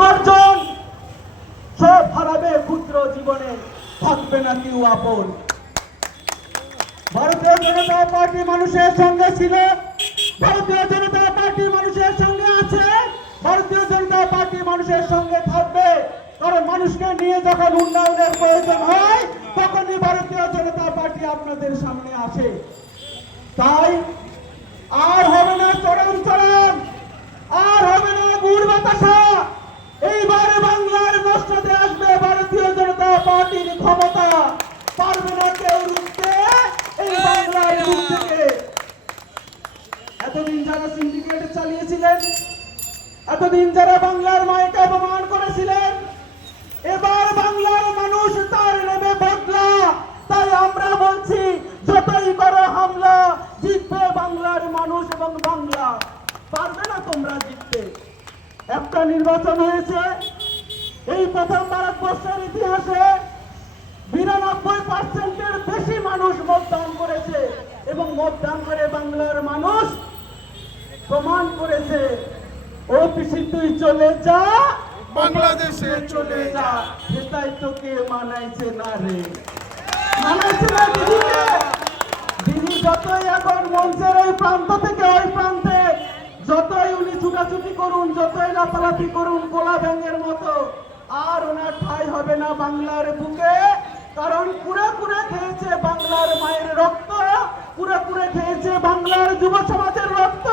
গর্জন সব হারাবে, ক্ষুদ্র জীবনে থাকবে না কেউ আপন। ভারতীয় জনতা পার্টি মানুষের সঙ্গে ছিল, ভারতীয় জনতা পার্টি মানুষের সঙ্গে আছে, ভারতীয় জনতা পার্টি মানুষের সঙ্গে থাকবে। কারণ মানুষকে নিয়ে যখন উন্নয়নের প্রয়োজন হয় তখনই ভারতীয় জনতা পার্টি আপনাদের সামনে আসে। তাই আর হবে না চরম চরম, আর হবে না গুড় বাতাসা। এইবার বাংলার মসনদে আসবে ভারতীয় জনতা পার্টির ক্ষমতা। পারবে না কেউ রুখতে এই বাংলার বুক থেকে। এতদিন যারা সিন্ডিকেট চালিয়েছিলেন, এতদিন যারা বাংলার মায়েকে অপমান করেছিলেন, এবার বাংলার মানুষ তার নেমে বদলা। তাই আমরা বলছি, যতই করো হামলা, জিতবে বাংলার মানুষ এবং বাংলা। পারবে না তোমরা জিততে। একটা নির্বাচন হয়েছে, এই প্রথম ভারতবর্ষের ইতিহাসে 92%-এর বেশি মানুষ মতদান করেছে এবং মতদান করে বাংলার মানুষ প্রমাণ করেছে, ও পিসি তুই চলে যা, বাংলাদেশে চলে যা। এটাই তোকে মানাইছে না রে, মানাইছে না দিদিকে। দিদি যতই এখন মঞ্চের ওই প্রান্ত থেকে ওই প্রান্তে যতই উনি ছুটাছুটি করুন, যতই লাফালাফি করুন গোলা ব্যাঙের মতো, আর ওনার ঠাঁই হবে না বাংলার বুকে। কারণ কুড়ে কুড়ে খেয়েছে বাংলার মায়ের রক্ত, কুড়ে কুড়ে খেয়েছে বাংলার যুব সমাজের রক্ত,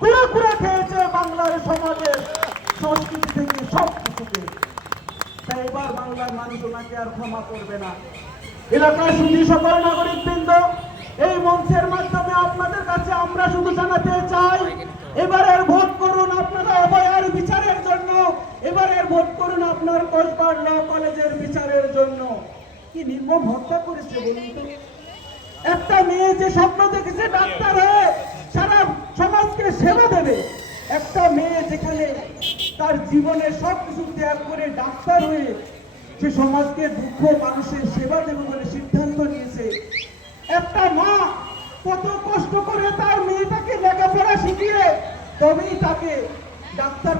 কুড়ে কুড়ে খেয়েছে বাংলার সমাজের সংস্কৃতি থেকে সব কিছুকে। তাই এবার বাংলার মানুষ ওনাকে আর ক্ষমা করবে না। এলাকার সুধী সকল নাগরিক বৃন্দ, এই মঞ্চের মাধ্যমে আপনাদের কাছে আমরা শুধু জানাতে চাই, এবারের ভোট করুন আপনারা অভয়ার বিচারের জন্য, এবারের ভোট করুন আপনার কসবার ল কলেজের বিচারের জন্য। কি নির্মম হত্যা করেছে বলুন তো। একটা মেয়ে যে স্বপ্ন দেখেছে ডাক্তার হয়ে সারা সমাজকে সেবা দেবে, একটা মেয়ে যেখানে তার জীবনের সবকিছু ত্যাগ করে ডাক্তার হয়ে সে সমাজকে দুঃখ মানুষের সেবা দেবে বলে সিদ্ধান্ত নিয়েছে। একটা মা কত কষ্ট করে তার মেয়েটাকে লেখাপড়া শিখিয়ে তবেই তাকে ডাক্তার